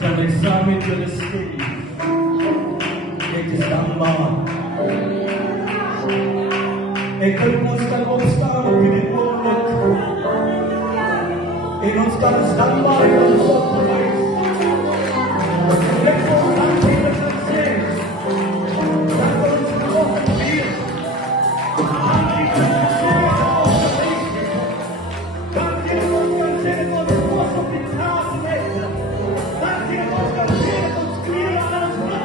Jangan sampai terlestari. Itu sambal. Ekor muskan pilih mulut. Inoskan sambal yang soprais. Ekor nanti terlestari. Jangan semua pilih. Nanti terlestari. Nanti muskan semua termasuk di sana. Nanti muskan semua sekiranya dalam sana.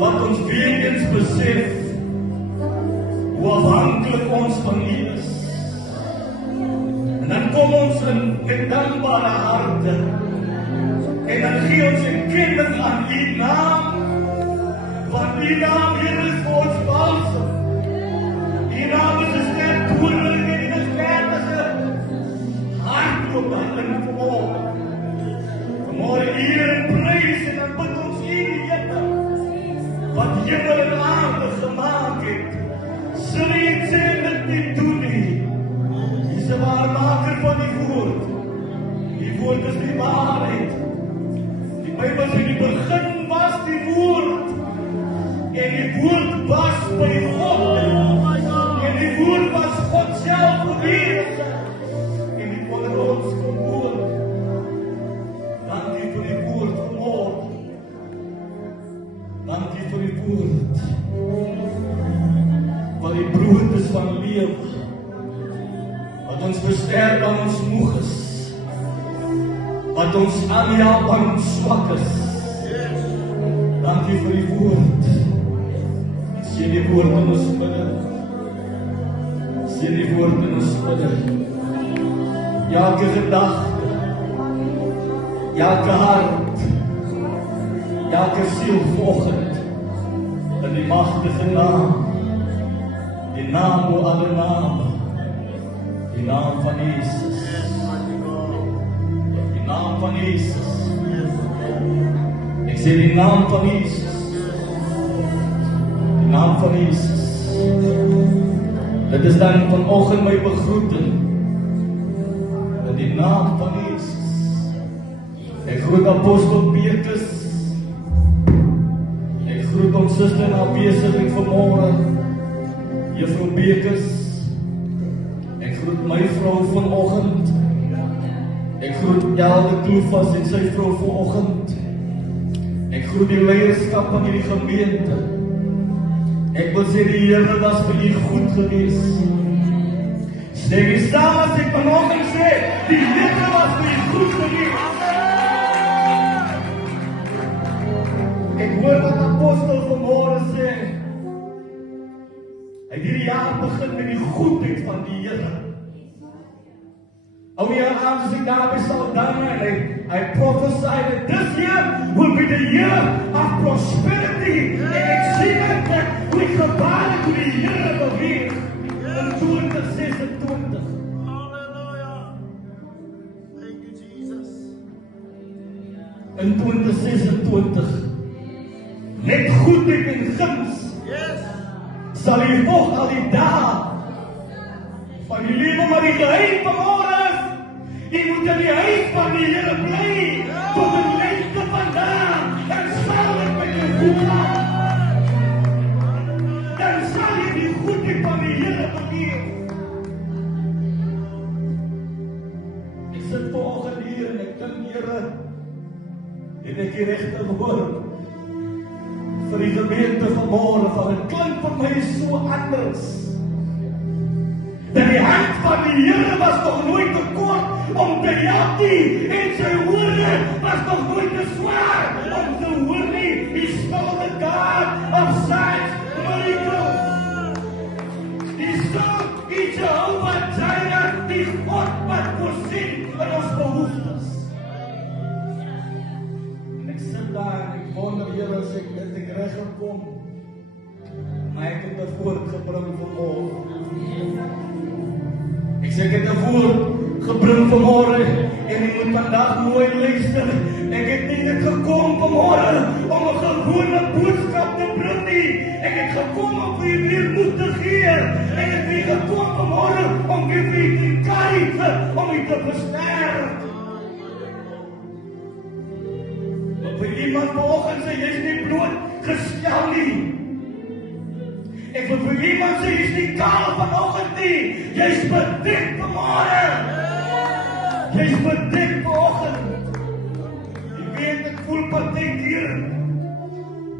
Wat ons weer eens besef hoe afhankelijk ons van U is. En dan kom ons in met dankbare harte en dan gee ons erkenning aan U naam, want U naam hier is vir ons balsem. U naam is 'n sterk toornig en U is sterk as 'n hardloop in vermoë. maar eer en prys en dan bid ons U die Here wat hemel en aarde gemaak het. Sal U sê dit nie doen nie. U is 'n waarmaker van die woord. Die woord is die waarheid. Die Bybel sê in die begin was die woord. En die woord was by God. En die woord was God self gewees. En die onder ons kom woon. Dankie vir die woord vanmorgen. Dankie vir die woord. Wat die brood is van lewe. Wat ons versterk aan ons moeg is. Wat ons aanhelp aan ons swak is. Dankie vir die woord. Sien die woord in ons midde. Sien die woord in ons midde. Elke gedagte, elke hart, elke siel vanoggend in die magtige naam, die naam bo alle name, die naam van Jesus. Die naam van Jesus. Ek sê die naam van Jesus. Naam van Jesus. Dit is dan vanoggend my begroeting. In die naam van Jesus. Ek groet apostel Petrus. Ek groet ons suster en afwesigheid vanmôre, juffrou Bekes. Ek groet my vrou vanoggend. Ek groet Elde Kloofas en sy vrou vanoggend. Ek groet die leierskap van hierdie gemeente. Ek wil sê die Here was vir U goed gewees. Sê jy saam as ek vanoggend sê, die Here was vir U goed gewees. Ek hoor wat apostel vanmôre sê. Hy het hierdie jaar begin met die goedheid van die Here. Ou jaar aan as ek daar by Saldanha en hy prophesied that this year will be the year of prosperity. En ek sien dit hoe ek gebaar het hoe die Here beweeg in 2026. Hallelujah. Thank you, Jesus. In 2026. Net goedheid en guns. Yes. Sal U volg al die dae van die lewe, maar die geheim vanmôre is, U moet in die huis van die Here bly tot die lengte van dae, en sal ek met jou goed maak. Dan sal jy die goedheid van die Here beweeg. Ek sit vanoggend hier en ek dink, Here, het ek die regte woord vir die gemeente vanmôre, want dit klink vir my so anders. Dat die hand van die Here was nog nooit te kort om te help nie, en sy woorde was nog nooit te swaar om te hoor nie. He stole the God of signs, miracles. He stole die Jehovah Jireh, die God wat voorsien in ons behoeftes. En ek sit daar en ek wonder, Here, as ek reg gekom, maar ek het 'n woord gebring vanmôre. Ek sê ek het 'n woord gebring vanmôre en ek moet vandag mooi luister. Ek het nie net gekom vanmôre om 'n gewone boodskap te bring nie. Ek het gekom om vir julle weer moed te gee. Ek het weer gekom vanmôre om vir julle te encourage, om julle te versterk. Maar vir iemand vanoggend sê jy's nie bloot gestel nie. Ek wil vir iemand sê, jy's nie kaal vanoggend nie. Jy's bedek vanmôre. Jy's bedek vanoggend. Jy weet, ek voel partykeer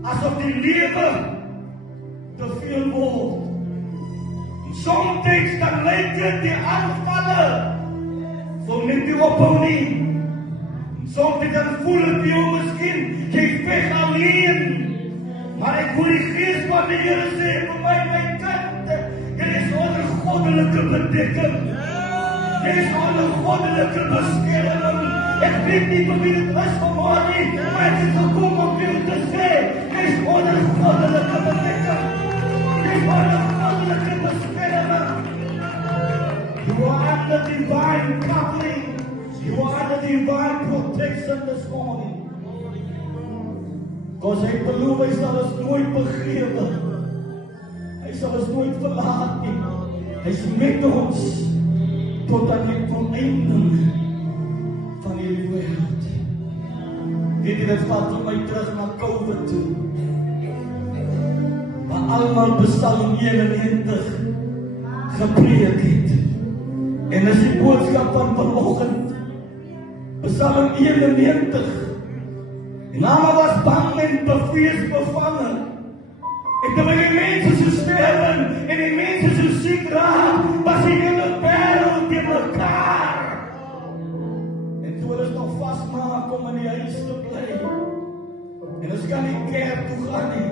asof die lewe te veel word. En soms dan lyk dit die aanvalle sal net nie ophou nie. En soms dan voel het jou miskien, jy veg alleen. Maar ek hoor die Gees van die Here sê vir my kind, jy is onder goddelike bedekking. Jy is onder goddelike beskerming. Ek weet nie vir wie dit is vanmôre nie, maar ek het gekom om vir jou te sê, jy is onder goddelike bedekking. Jy is onder goddelike beskerming. You are under divine covering. You are under divine protection this morning. Because hy beloof, hy sal ons nooit begewe. Hy sal ons nooit verlaat nie. Hy is met ons tot aan die volleinding van hierdie wêreld. Weet jy, dit vat my terug na COVID toe. Waar almal Psalm 91 gepreek het. En dis die boodskap van vanoggend. Psalm 91. En almal was bang en bevrees bevange. En terwyl die mense so sterwe en die mense so siek raak, was die hele wêreld te mekaar. En toe hulle nog vasmaak om in die huis te bly. En ons kan nie kerk toe gaan nie.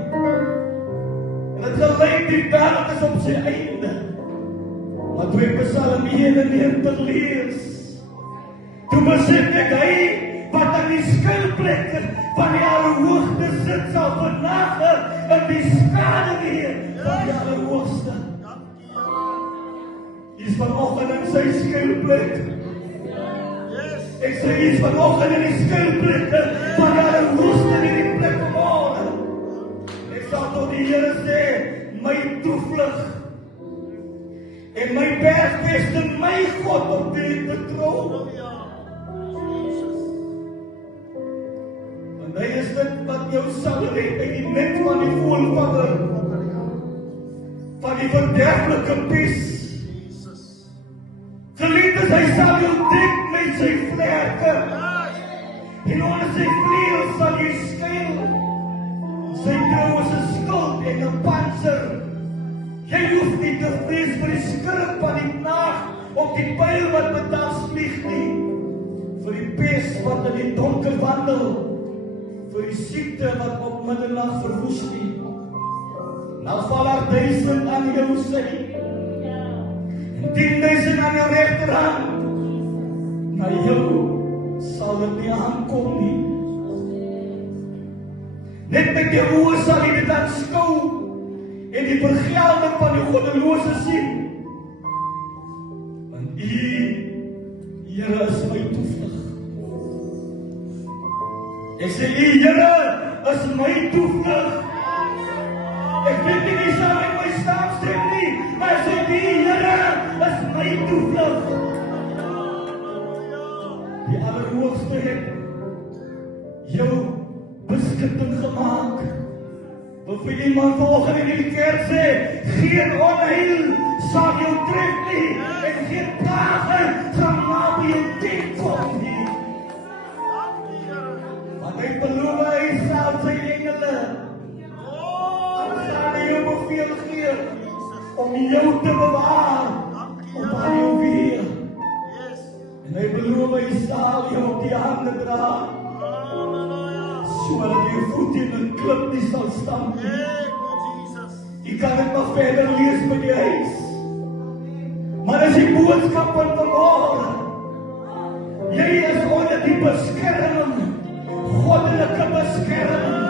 En het gelyk die wêreld is op sy einde. Maar toe ek Psalm 91 lees, toe besef ek hy wat aan die skuilplek van die Allerhoogste sit, sal vernag in die skaduwee van die Allerhoogste. Hy is vanoggend in sy skuilplek. Ek sê hy is vanoggend in die skuilplek van die Allerhoogste in die plek van môre. Ek sal tot die Here sê, my toevlug en my bergveste, my God op wie ek vertrou. Want hy is dit wat jou sal red uit die net van die voëlvanger, van die verderflike pes. Geliefdes, hy sal jou dek met sy vlerke, en onder sy vleuels sal jy skuil. Sy trou is 'n skild en 'n pantser. Jy hoef nie te vrees vir die skurk van die nag, of die pyl wat bedags vlieg nie, vir die pes wat in die donker wandel, vir die siekte wat op middernag verwoes nie. Nou val daar 1000 aan jou sy, en 10.000 aan jou regterhand. Na jou sal dit nie aankom nie. Net met jou oë sal jy dit aanskou, en die vergelding van die goddelose sien. Want U, Here, is my toevlug. Ek sê, U, Here, is my toevlug. Ek weet nie wie sal met my saamstem nie, maar ek sê, U, Here, is my toevlug. Die Allerhoogste het jou beskutting gemaak. Of vir iemand vanoggend in die kerk sê, geen onheil sal jou tref nie, en geen plage sal naby jou teekom nie. Want hy beloof, hy sal sy engele aan jou beveel gee, om jou te bewaar op al jou weë. En hy beloof, hy sal jou op die hande dra, sodat jy voet in 'n klip nie sal stamp nie. Jy kan dit nog verder lees by die huis. Maar as die boodskap van vanmôre, jy is onder die beskerming, goddelike beskerming.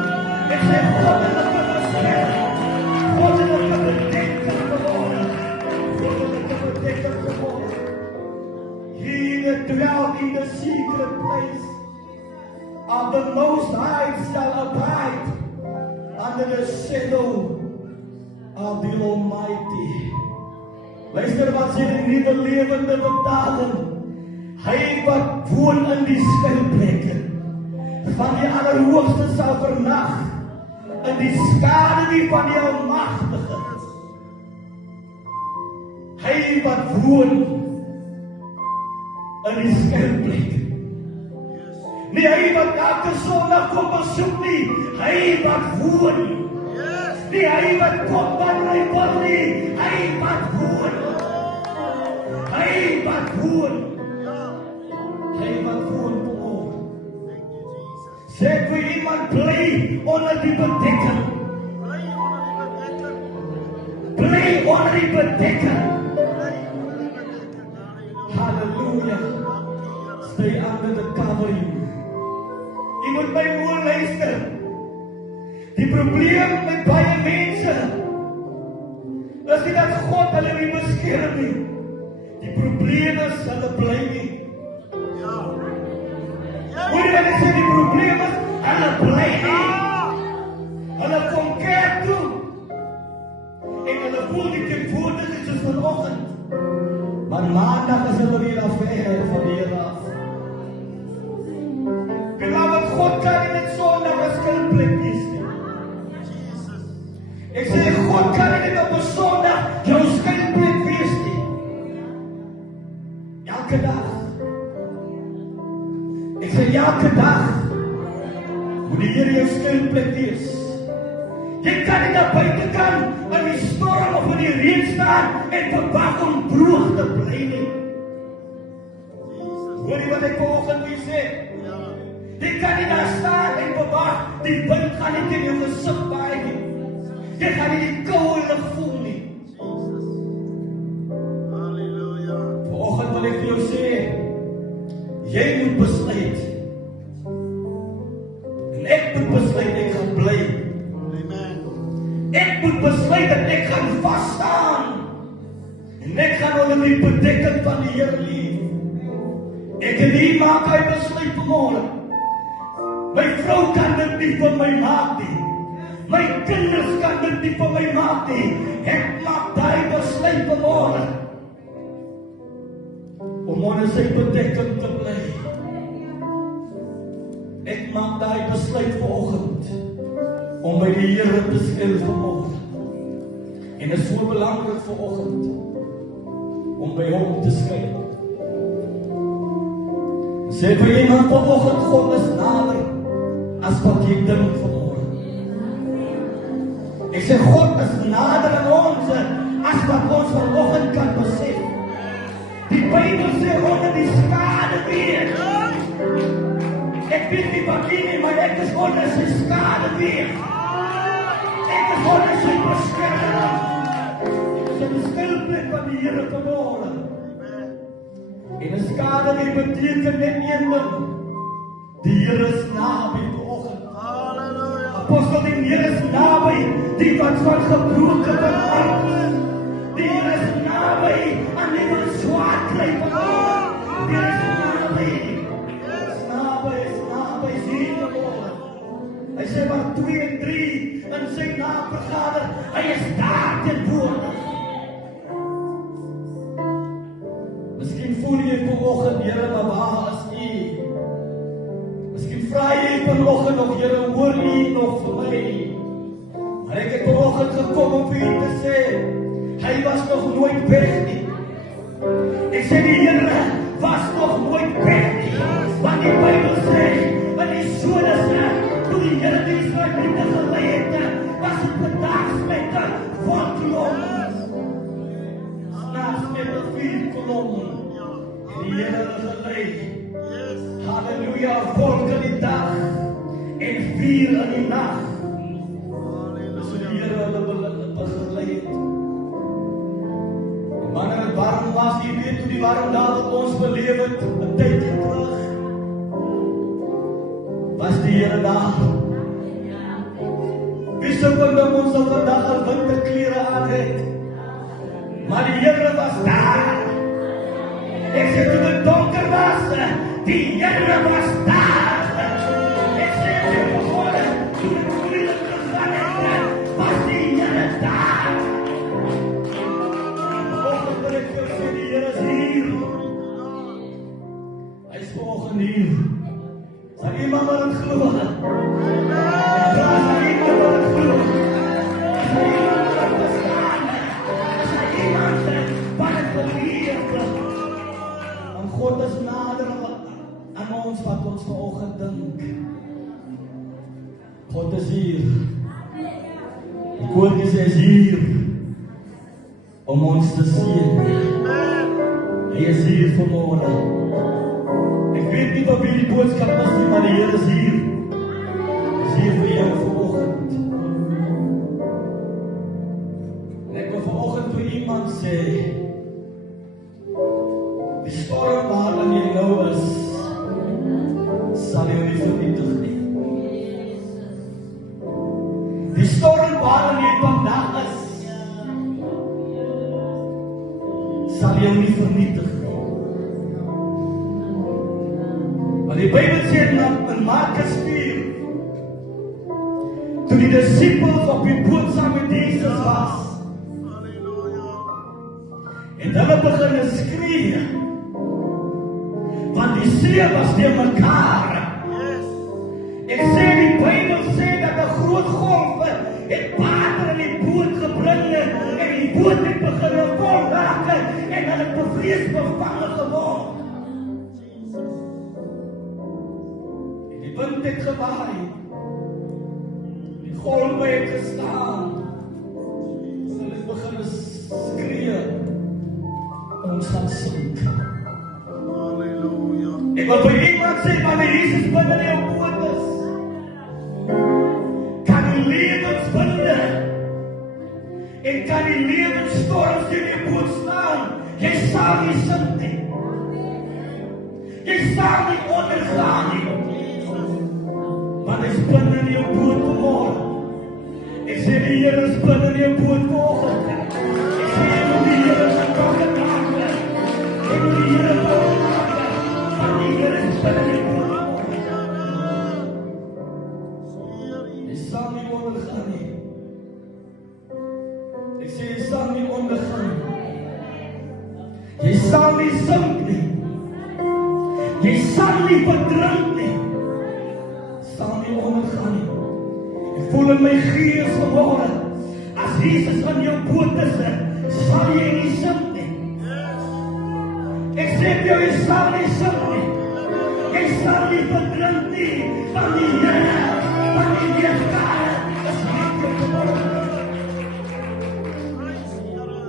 Ek sê goddelike beskerming, goddelike bedekking vanmôre, goddelike bedekking vanmôre. He that dwelt in the secret place of the Most High shall abide under the shadow of the Almighty. Luister wat sê die Nuwe Lewende Vertaling. Hy wat woon in die skuilplekke van die Allerhoogste sal vernag in die skaduwee van die Almagtige. Hy wat woon in die skuilplekke. Nie hy wat elke Sondag kom besoek nie, hy wat woon. Nie hy wat kom wanneer hy wil nie, hy wat woon. Hy wat woon. Hy wat woon vanmôre. Sê vir iemand, bly onder die bedekking. Bly onder die bedekking. Hallelujah. Stay under the covering. Jy moet my oor luister. Die probleem met baie mense is nie dat God hulle nie beskerm nie. Die probleem is hulle bly nie. kan ek sê die probleem is, hulle bly nie. Hulle kom kerk toe. En hulle voel die teenwoordigheid soos vanoggend. Maar maandag is hulle weer afweer van die Here af. Beloved, God kan nie net Sondag 'n skilplek wees nie. Ek sê, God kan nie net op 'n Sondag jou skilplek wees nie. Elke dag. Ek sê, elke dag moet die Here jou skilplek wees. Jy kan nie daar buitekant in die storm of in die reën staan en verwag om droog te bly nie. Hoor jy wat ek vanoggend wil sê? Jy kan nie daar staan en verwag, die wind gaan nie teen jou gesig waai nie. Jy gaan nie die koue lug voel nie. Halleluja. Vanoggend wil ek vir jou sê, jy moet besluit. En ek moet besluit, ek gaan bly. Ek moet besluit dat ek gaan vas staan. En ek gaan onder die bedekking van die Here leef. Ek en nie maak hy besluit vanmôre. My vrou kan dit nie vir my maak nie. My kinders kan dit nie vir my maak nie. Ek maak daai besluit vanmôre om onder sy bedekking te bly. Ek maak daai besluit vanoggend om by die Here te skuil vanmôre. En dit is so belangrik vanoggend om by hom te skuil. Sê vir iemand vanoggend, God is nader as wat jy dink vanmôre. Ek sê God is nader aan ons as wat ons vanoggend kan besef. Die Bybel sê onder die skade weer. Ek weet nie wat nie, maar ek is onder sy skade weer. Ek is onder sy beskerming. Ek is in die skilplek van die Here vanmôre. En 'n skade nie beteken net een ding. Die Here is naby vanoggend. Halleluja. Apostel, die Here is naby die wat van gebroke hart is. Die Here is naby aan die wat swaar kry vanmôre. Die Here is naby. Hy sê maar 2 en 3 in sy naam vergader, hy is daar teenwoordig. Miskien voel jy vanoggend, Here, maar waar is U? Miskien vra jy vanoggend of Here, hoor U nog vir my? Maar ek het vanoggend gekom om vir U te sê, hy was nog nooit weg nie. Ek sê die Here was nog nooit weg nie. Want die Bybel sê, in die Sonese, toe die Here die Israeliete gelei het, was dit bedags met 'n wolkkolom. S'nags met 'n vuurkolom. En die Here het gelei. Halleluja, wolk in die dag en vuur in die nag. So die Here hulle begelei het. En wanneer het warm was, jy weet hoe die warm dae wat ons beleef het, 'n tydjie terug, was die Here daar. Wie sou wonder ons al vandag al winterklere aan het. Maar die Here was daar. Ek sê toe dit donker was, die Here was daar. Ek sê vanoggend, toe dit moeilik gegaan het, was die Here daar. Vanoggend wil ek vir jou sê, die Here is hier. Hy is vanoggend hier. Sal iemand wat het glo? Sal iemand wat het glo? Sal iemand wat het bestaan? Sal iemand wat het beleef? Want God is nader aan ons wat ons vanoggend dink. God is hier. Die Woord is hier om ons te seën. Hy is hier vanmôre. Ek weet nie wat die boodskap is nie, maar die Here is hier. Hy is hier vir jou vanoggend. En ek wil vanoggend vir iemand sê, die storm waarin jy nou is, sal jou nie vernietig nie. Die storm waarin jy vandag is, sal jou nie vernietig nie. Maar die Bybel sê in Toe die disippels op die boot saam met Jesus was, en hulle begin skree, want die see was teen mekaar. Ek sê die Bybel sê dat 'n groot golf het water in die boot gebring en die boot het begin vol raak en hulle het bevrees bevange geword. En die wind het gewaai. Die golwe het gestaan. Hulle het begin skree. Ons gaan sink. Ek wil vir iemand sê, wanneer Jesus binne in jou boot is, kan die lewenswinde en kan die lewensstorms in jou boot staan. Jy sal nie sink nie. Jy sal nie ondergaan nie. Want hy is binne in jou boot vanmorgen. Ek sê die Here is binne in jou boot vanoggend. Ek sê jy moet die Here se kracht maken. Jy moet die Here maken. Want die Here is binne in jou boot vanoggend. Jy sal nie ondergaan nie. Ek sê jy sal nie ondergaan nie. Jy sal nie sink nie. Jy sal nie verdrink nie. Sal nie ondergaan nie. Ek voel in my gees vanmorgen, as Jesus van jou boot is, sal jy nie sink nie. Ek sê vir jou, jy sal nie sink nie. Jy sal nie verdrink nie, van die Here, van die weergaar, is met jou vanmorgen.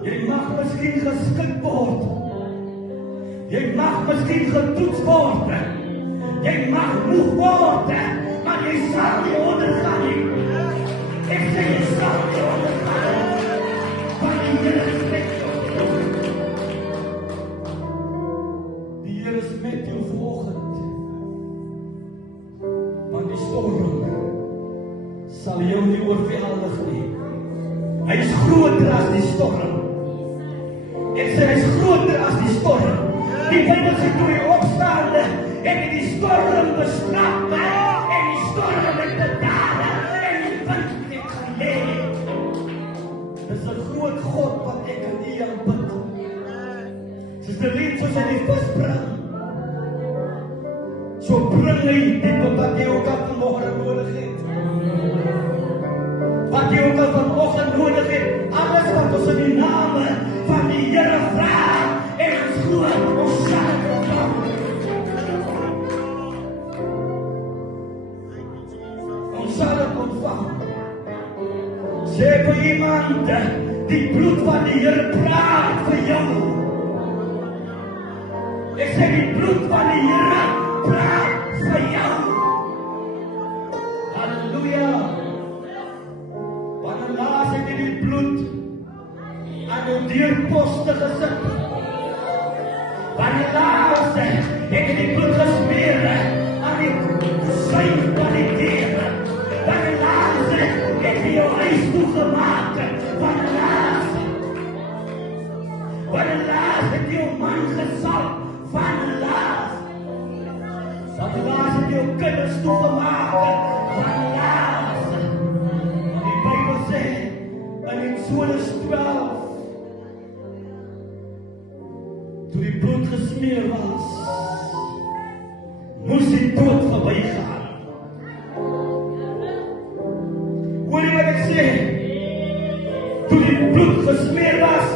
Jy mag miskien geskik word. Jy mag miskien getoets word. Jy mag moeg word, maar jy sal nie ondergaan nie. Ek sê jy sal nie ondergaan nie. Want die Here is met jou. Die Here is met jou vanoggend. Want die storm sal jou nie oorweldig nie. Hy is groter as die storm. Ek sê hy is groter as die storm. Die Bybel sê toe hy opstaande en die storm bestraf en die storm het bedaar en die wind het gelê. Dis 'n groot God wat ek en u aanbid. Soos die lied soos hy die vis bring. So bring hy dit wat jy ook al vanmorgen nodig het. Wat jy ook al vanoggend nodig het. Alles wat ons in die name van die Here vra en ons glo, ons sal ontvang. Ons sal het ontvang. Sê vir iemand, die bloed van die Here praat vir jou. Ek sê die bloed van die Here praat vir jou. Halleluja. Wanneer laas het jy die bloed aan jou deurposte gesit? Wanneer laas het jy die bloed gesmeer aan die syf van die deur? Wanneer laas het jy jou huis toegemaak? Wanneer laas het jy jou man gesalf? Wanneer laas het jy jou kinders toegemaak? Wanneer laas? Want die Bybel sê in Exodus 12, toe die bloed gesmeer was, moes die dood verbygaan. Hoor jy wat ek sê? Toe die bloed gesmeer was,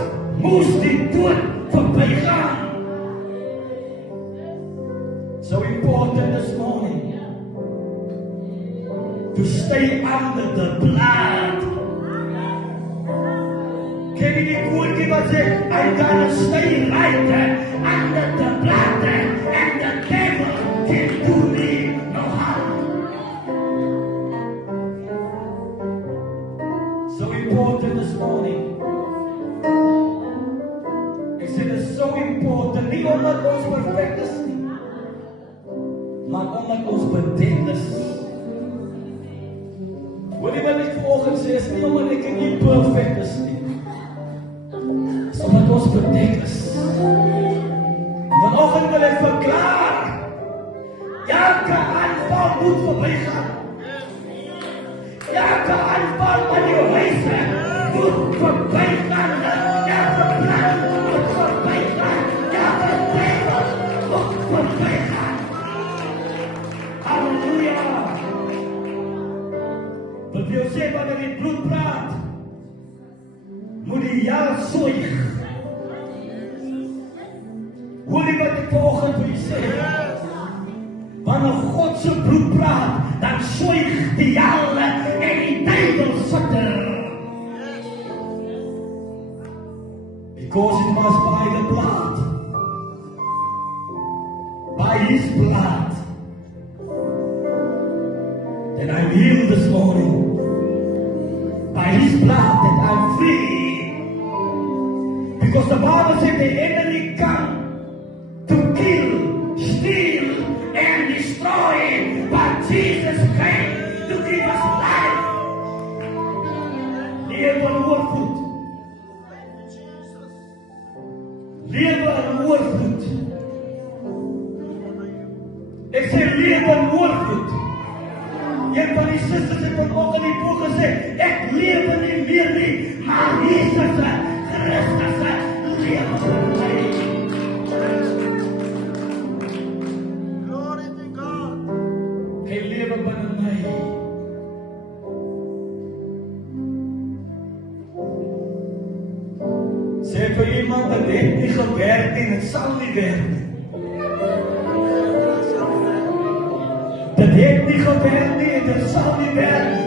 moes die dood verbygaan. So important this morning to stay under the blood. Ken jy die woordjie wat sê, I'm gonna stay right under the blood and the devil can do me no harm. So important this morning. Ek sê dit is so important, nie omdat ons perfect is nie, maar omdat ons bedek is. Hoor jy wat ek vanoggend sê, is nie omdat ek nie perfect is nie, is omdat ons bedek is. Vanoggend wil ek verklaar, elke aanval moet verbygaan. Elke Wat wil sê wanneer die bloed praat, moet die jou soeg. Hoor jy wat ek vanoggend vir jy sê? Wanneer God se bloed praat, dan soeg die jalle en die duivel sitter. Because it was by the blood, by his blood, that I'm healed this morning. By his blood that I'm free. Because the Bible said the enemy come to kill, steal, and destroy. But Jesus came to give us life. Lewe in oorvloed. Lewe in oorvloed. Ek sê lewe in oorvloed. Een van die susters het vanoggend die boek gesê, ek lewe nie meer nie, maar Jesus Christus lewe in my. Glory to God. Hy lewe binne my. Sê vir iemand, dit het nie gewerk nie, dit sal nie werk nie. Dit het nie gewerk nie, dit sal nie werk nie.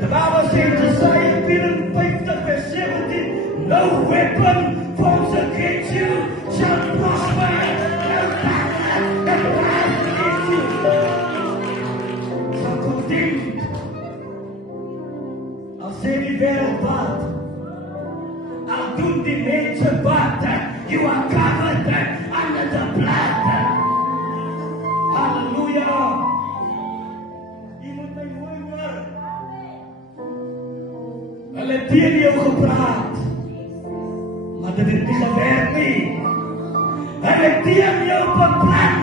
The Bible says in Isaiah 54 verse 17, no weapon formed against you shall prosper. No power that rises against you shall condemn. Al sê die wêreld wat, al doen die mense wat, you are covered under the blood. Hallelujah. Jy moet my mooi hoor. Hulle het teen jou gepraat, maar dit het nie gewerk nie. Hulle het teen jou beplan,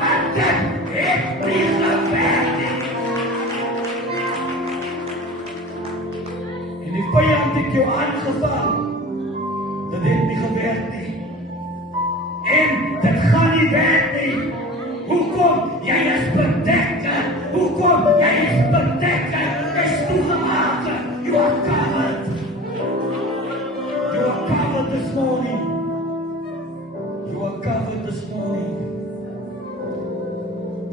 maar dit het nie gewerk nie. En die vyand het jou aangeval, dit het nie gewerk nie. En dit gaan nie werk nie. Hoekom? Jy is bedek. Hoekom? Jy is bedek. Is toegemaak. You are covered. You are covered this morning. You are covered this morning.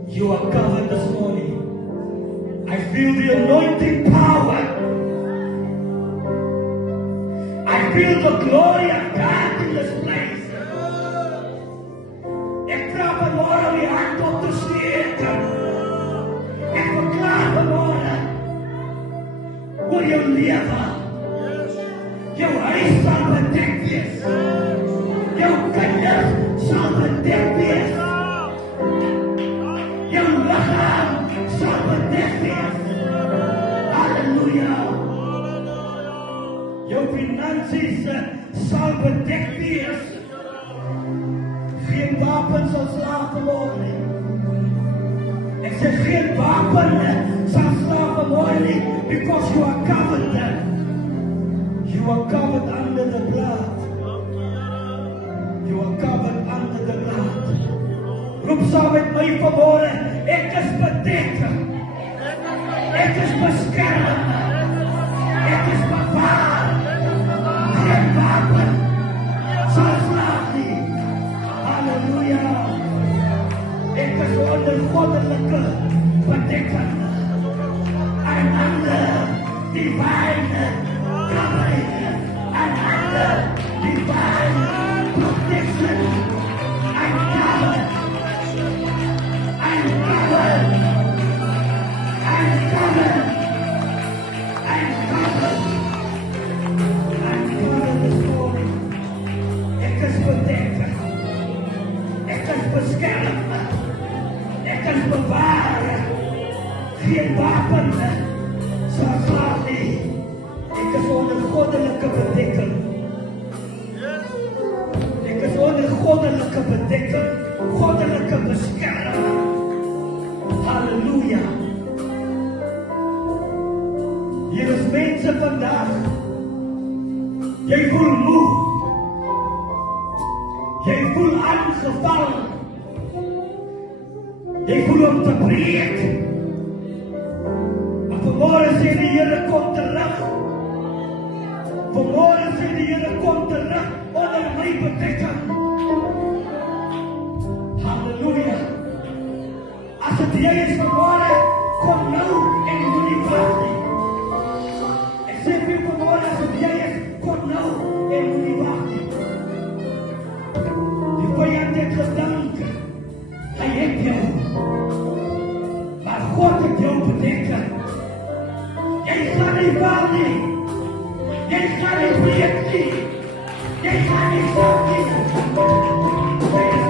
You are covered this morning. I feel the anointing power. I feel the glory of God in this place. Ek vra vanmorgen die hand op te steek. Ek verklaar vanmorgen oor jou lewe. Jou huis sal bedek wees. Jou kinders sal bedek wees. Jou lichaam sal bedek wees. Halleluja. Jou finansies sal bedek wees. Geen wapen sal slaaf vermoord nie. Ek sê geen wapen sal slaaf vermoord nie, because you are covered. You are covered under the blood. You are covered under the blood. Roep saam met my vanmorgen, ek is bedek. Ek is beskerm. Ek is bewaar. Geen wapen sal slaaf nie. Halleluja. Ek is onder goddelike bedekking. And under divine covering. And under divine protection. I'm covered. I'm covered. I'm covered. I'm covered. I'm covered this morning. Ek is bedek. Ek is beskerm. Ek is bewaar. Geen wapen sal slaaf nie. Ek is onder goddelike bedekking. Ek is onder goddelike bedekking. Goddelike beskerming. Halleluja. Hier is mense vandag. Jy voel moe. Jy voel aangeval. Jy voel om te breek. Maar vanmorgen sê die Here kom terug. Vanmôre sê die Here kom terug onder my bedekking. Halleluja. As dit jy is vanmôre, kom nou en moenie wag nie. Ek sê vir vanmôre, as dit jy is, kom nou en moenie wag nie. Die vyand het gedink, hy het jou. Maar God het jou bedekking. Jy gaan nie val nie. Jy gaan nie breek nie. Jy gaan nie val nie.